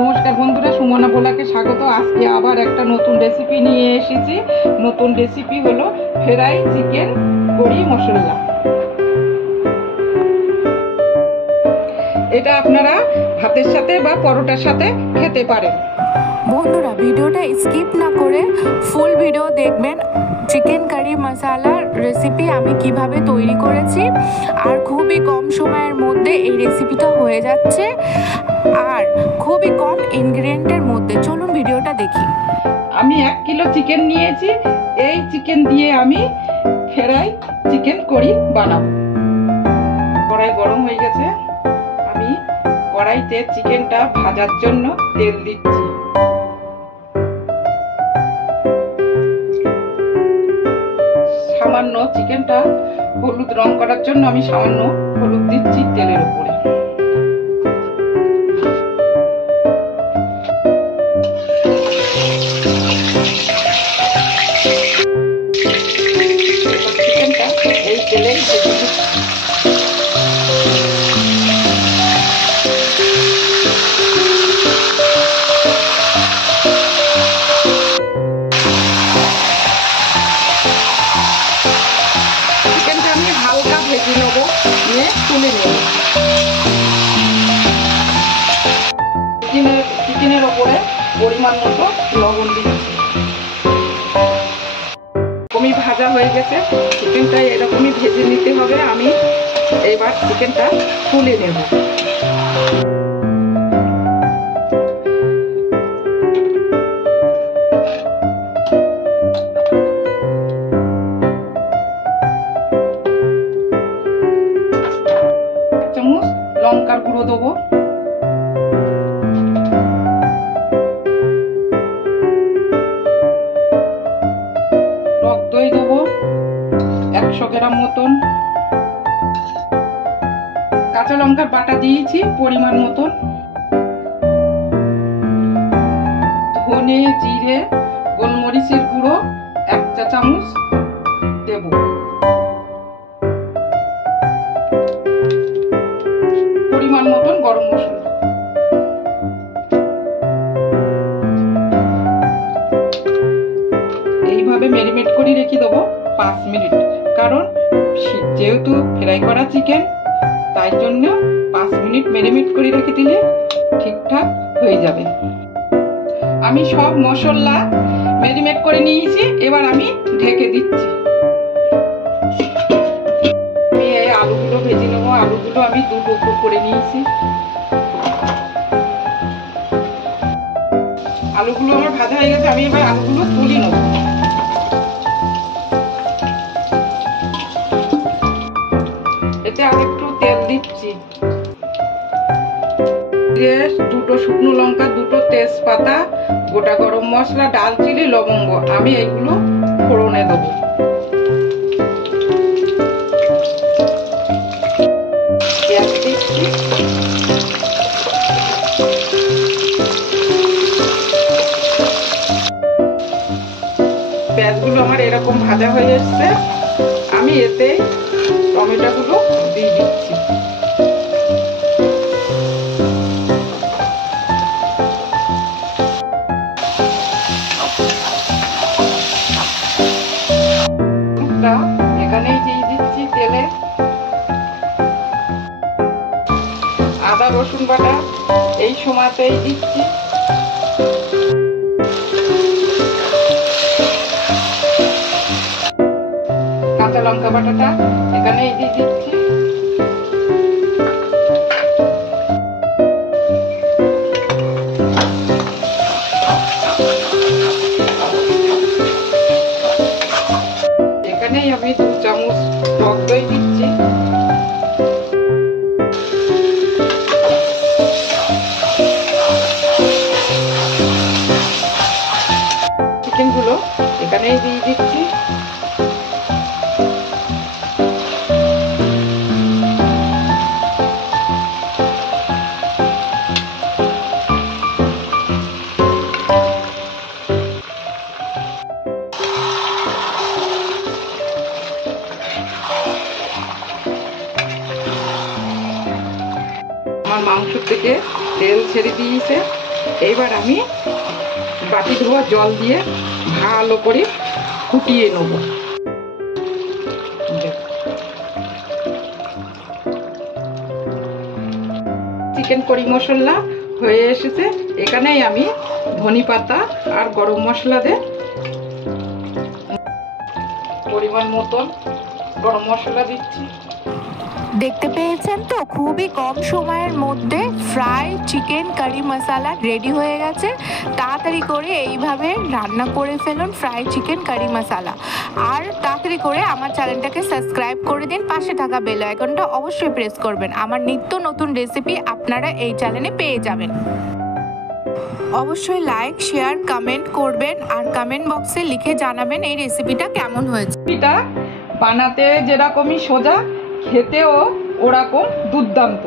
নমস্কার বন্ধুরা, সুমনা পোলাকে স্বাগত। আজকে আবার একটা নতুন রেসিপি নিয়ে এসেছি। নতুন রেসিপি হলো ফ্রাই চিকেন বড়ি মশলা। এটা আপনারা ভাতের সাথে বা পরোটার সাথে খেতে পারেন। বন্ধুরা, ভিডিওটা স্কিপ না করে ফুল ভিডিও দেখবেন। চিকেন কারি মশলার রেসিপি আমি কিভাবে তৈরি করেছি, আর খুবই কম সময়ের মধ্যে এই রেসিপিটা হয়ে যাচ্ছে, আর খুবই কম ইনগ্রেডিয়েন্টের মধ্যে। চলুন ভিডিওটা দেখি। আমি 1 কিলো চিকেন নিয়েছি। এই চিকেন দিয়ে আমি ফ্রাই চিকেন কারি বানাবো। কড়াই গরম হয়ে গেছে। আমি কড়াইতে চিকেনটা ভাজার জন্য তেল দিচ্ছি। সামান্য চিকেনটা হলুদ রং করার জন্য আমি সামান্য হলুদ দিচ্ছি তেলের উপরে। চিকেনটা এই তেলেই ভেজে দিচ্ছি। হালকা ভেজে নেব, নিয়ে তুলে নেব। চিকেনের ওপরে পরিমাণ মতো লবণ দিচ্ছি। এরকমই ভাজা হয়ে গেছে। চিকেনটা এরকমই ভেজে নিতে হবে। আমি এবার চিকেনটা তুলে নেব। চামচ লঙ্কার গুঁড়ো দেবো, টক দই দেবো 100 গ্রাম মতন, কাঁচা লঙ্কার বাটা দিয়েছি পরিমাণ মতন, ধনে জিরে গোলমরিচের গুঁড়ো 1 চা চামচ দেব, পরিমাণ মতন গরম মশলা। এইভাবে ম্যারিনেট করে রেখে দেবো 5 মিনিট। কারণ যেহেতু ফ্রাই করা চিকেন, তাই জন্য 5 মিনিট ম্যারিনেট করে রেখে দিলে ঠিকঠাক হয়ে যাবে। আমি সব মশলা ম্যারিনেট করে নিয়েছি। এবার আমি ঢেকে দিচ্ছি। আমি এই আলুগুলো ভেজে নেবো। আলুগুলো আমি 2 টুকরো করে নিয়েছি। আলুগুলো আমার ভাজা হয়ে গেছে। আমি এবার আলুগুলো তুলে নেব। এতে আর একটু তেল দিচ্ছি। দুটো শুকনো লঙ্কা, 2টো তেজপাতা, গোটা গরম মশলা, ডালচিনি, লবঙ্গ আমি এইগুলো ফোড়নে দেবো। পেঁয়াজ দিচ্ছি। পেঁয়াজগুলো আমার এরকম ভাজা হয়ে এসছে। আমি এতে টমেটোগুলো দিয়ে দিচ্ছি। এখানেই দিয়ে দিচ্ছি তেলে। আদা রসুন বাটা এই সময়তেই দিচ্ছি। কাঁচা লঙ্কা বাটাটা এখানেই দিয়ে দিচ্ছি। এখানেই আমি 2 চামচ টক দই দিচ্ছি। চিকেনগুলো এখানেই দিয়ে দিচ্ছি। আমার মাংস থেকে তেল ছেড়ে দিয়েছে। এবার আমি বাটি ধোয়া জল দিয়ে ভালো করে ফুটিয়ে নেব। চিকেন কারি মশলা হয়ে এসেছে, এখানেই আমি ধনে পাতা আর গরম মশলা দিয়ে পরিমাণ মতন গরম মশলা দিচ্ছি। দেখতে পেয়েছেন তো, খুবই কম সময়ের মধ্যে ফ্রাই চিকেন কারি মশলা রেডি হয়ে গেছে। তাড়াতাড়ি করে এইভাবে রান্না করে ফেলুন ফ্রাই চিকেন কারি মশলা। আর তাড়াতাড়ি করে আমার চ্যানেলটাকে সাবস্ক্রাইব করে দিন, পাশে থাকা বেল আইকনটা অবশ্যই প্রেস করবেন। আমার নিত্য নতুন রেসিপি আপনারা এই চ্যানেলে পেয়ে যাবেন। অবশ্যই লাইক শেয়ার কমেন্ট করবেন আর কমেন্ট বক্সে লিখে জানাবেন এই রেসিপিটা কেমন হয়েছে। এটা বানাতে যেরকমই সোজা, খেতেও ওরকম দুর্দান্ত।